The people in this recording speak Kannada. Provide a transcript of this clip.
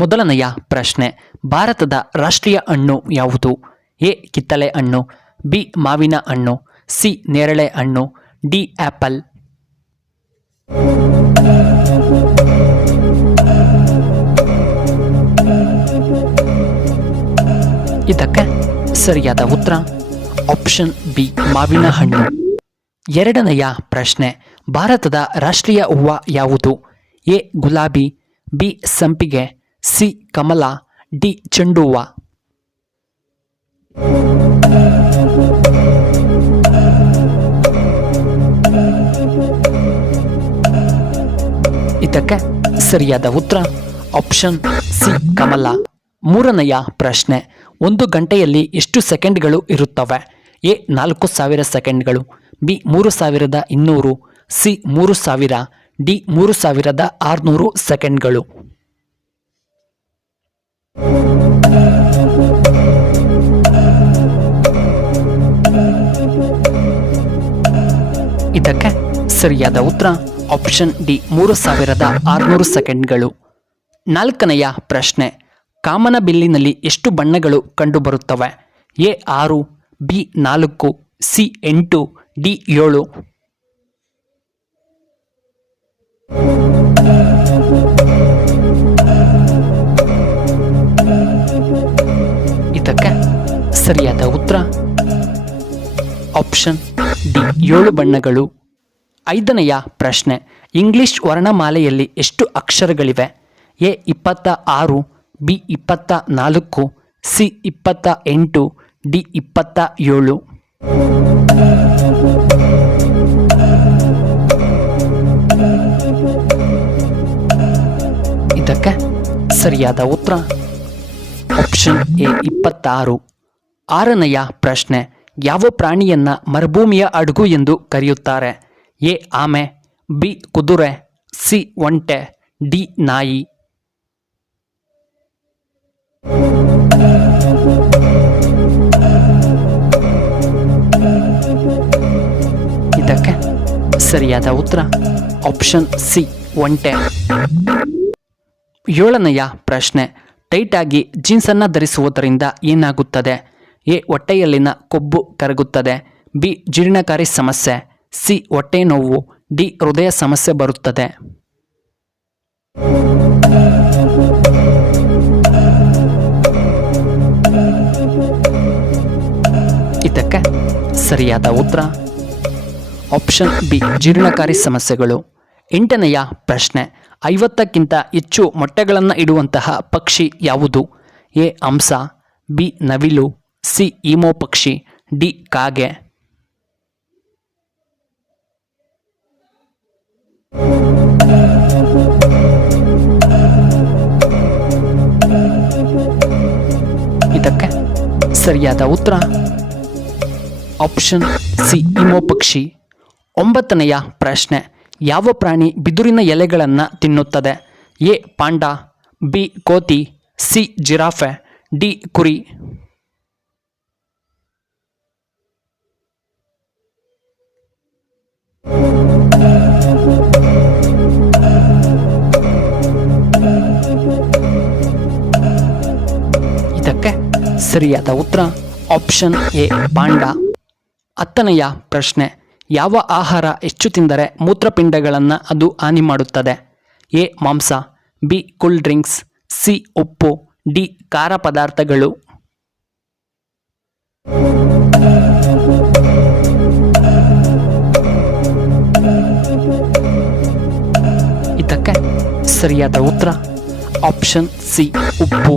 ಮೊದಲನೆಯ ಪ್ರಶ್ನೆ, ಭಾರತದ ರಾಷ್ಟ್ರೀಯ ಹಣ್ಣು ಯಾವುದು? ಎ ಕಿತ್ತಳೆ ಹಣ್ಣು, ಬಿ ಮಾವಿನ ಹಣ್ಣು, ಸಿ ನೇರಳೆ ಹಣ್ಣು, ಡಿ ಆಪಲ್. ಇದಕ್ಕೆ ಸರಿಯಾದ ಉತ್ತರ ಆಪ್ಷನ್ ಬಿ ಮಾವಿನ ಹಣ್ಣು. ಎರಡನೆಯ ಪ್ರಶ್ನೆ, ಭಾರತದ ರಾಷ್ಟ್ರೀಯ ಹೂವು ಯಾವುದು? ಎ ಗುಲಾಬಿ, ಬಿ ಸಂಪಿಗೆ, ಸಿ ಕಮಲ, ಡಿ ಚೆಂಡು ಹೂವು. ಇದಕ್ಕೆ ಸರಿಯಾದ ಉತ್ತರ ಆಪ್ಷನ್ ಸಿ ಕಮಲ. ಮೂರನೆಯ ಪ್ರಶ್ನೆ, ಒಂದು ಗಂಟೆಯಲ್ಲಿ ಎಷ್ಟು ಸೆಕೆಂಡ್ಗಳು ಇರುತ್ತವೆ? ಎ 4000 ಸೆಕೆಂಡ್ಗಳು, ಬಿ 3200, ಸಿ 3000, ಡಿ 3600 ಸೆಕೆಂಡ್ಗಳು. ಇದಕ್ಕೆ ಸರಿಯಾದ ಉತ್ತರ ಆಪ್ಷನ್ ಡಿ 3600 ಸೆಕೆಂಡ್ಗಳು. ನಾಲ್ಕನೆಯ ಪ್ರಶ್ನೆ, ಕಾಮನಬಿಲ್ಲಿನಲ್ಲಿ ಎಷ್ಟು ಬಣ್ಣಗಳು ಕಂಡುಬರುತ್ತವೆ? A 6, B 4, C 8, D 7. ಇದಕ್ಕೆ ಸರಿಯಾದ ಉತ್ತರ ಆಪ್ಷನ್ ಡಿ 7 ಬಣ್ಣಗಳು. ಐದನೆಯ ಪ್ರಶ್ನೆ, ಇಂಗ್ಲಿಷ್ ವರ್ಣಮಾಲೆಯಲ್ಲಿ ಎಷ್ಟು ಅಕ್ಷರಗಳಿವೆ? A 26, B 24, C 28, D 27. ಇದಕ್ಕೆ ಸರಿಯಾದ ಉತ್ತರ ಆಪ್ಷನ್ ಎ 26. ಆರನೆಯ ಪ್ರಶ್ನೆ, ಯಾವ ಪ್ರಾಣಿಯನ್ನ ಮರುಭೂಮಿಯ ಹಡಗು ಎಂದು ಕರೆಯುತ್ತಾರೆ? ಎ ಆಮೆ, ಬಿ ಕುದುರೆ, ಸಿ ಒಂಟೆ, ಡಿ ನಾಯಿ. ಇದಕ್ಕೆ ಸರಿಯಾದ ಉತ್ತರ ಆಪ್ಷನ್ ಸಿ ಒಂಟೆ. ಏಳನೆಯ ಪ್ರಶ್ನೆ, ಟೈಟ್ ಆಗಿ ಜೀನ್ಸ್ ಅನ್ನು ಧರಿಸುವುದರಿಂದ ಏನಾಗುತ್ತದೆ? ಎ ಹೊಟ್ಟೆಯಲ್ಲಿನ ಕೊಬ್ಬು ಕರಗುತ್ತದೆ, ಬಿ ಜೀರ್ಣಕಾರಿ ಸಮಸ್ಯೆ, ಸಿ ಹೊಟ್ಟೆ ನೋವು, ಡಿ ಹೃದಯ ಸಮಸ್ಯೆ ಬರುತ್ತದೆ. ಇದಕ್ಕೆ ಸರಿಯಾದ ಉತ್ತರ ಆಪ್ಷನ್ ಬಿ ಜೀರ್ಣಕಾರಿ ಸಮಸ್ಯೆಗಳು. ಎಂಟನೆಯ ಪ್ರಶ್ನೆ, 50ಕ್ಕಿಂತ ಹೆಚ್ಚು ಮೊಟ್ಟೆಗಳನ್ನು ಇಡುವಂತಹ ಪಕ್ಷಿ ಯಾವುದು? ಎ ಹಂಸ, ಬಿ ನವಿಲು, ಸಿ ಈಮೋ ಪಕ್ಷಿ, ಡಿ ಕಾಗೆ. ಇದಕ್ಕೆ ಸರಿಯಾದ ಉತ್ತರ ಆಪ್ಷನ್ ಸಿ ಈಮೋ ಪಕ್ಷಿ. ಒಂಬತ್ತನೆಯ ಪ್ರಶ್ನೆ, ಯಾವ ಪ್ರಾಣಿ ಬಿದುರಿನ ಎಲೆಗಳನ್ನು ತಿನ್ನುತ್ತದೆ? ಎ ಪಾಂಡಾ, ಬಿ ಕೋತಿ, ಸಿ ಜಿರಾಫೆ, ಡಿ ಕುರಿ. ಇದಕ್ಕೆ ಸರಿಯಾದ ಉತ್ತರ ಆಪ್ಷನ್ ಎ ಪಾಂಡಾ. ಹತ್ತನೆಯ ಪ್ರಶ್ನೆ, ಯಾವ ಆಹಾರ ಹೆಚ್ಚು ತಿಂದರೆ ಮೂತ್ರಪಿಂಡಗಳನ್ನು ಅದು ಹಾನಿ ಮಾಡುತ್ತದೆ? ಎ ಮಾಂಸ, ಬಿ ಕೂಲ್ ಡ್ರಿಂಕ್ಸ್, ಸಿ ಉಪ್ಪು, ಡಿ ಖಾರ ಪದಾರ್ಥಗಳು. ಇದಕ್ಕೆ ಸರಿಯಾದ ಉತ್ತರ ಆಪ್ಷನ್ ಸಿ ಉಪ್ಪು.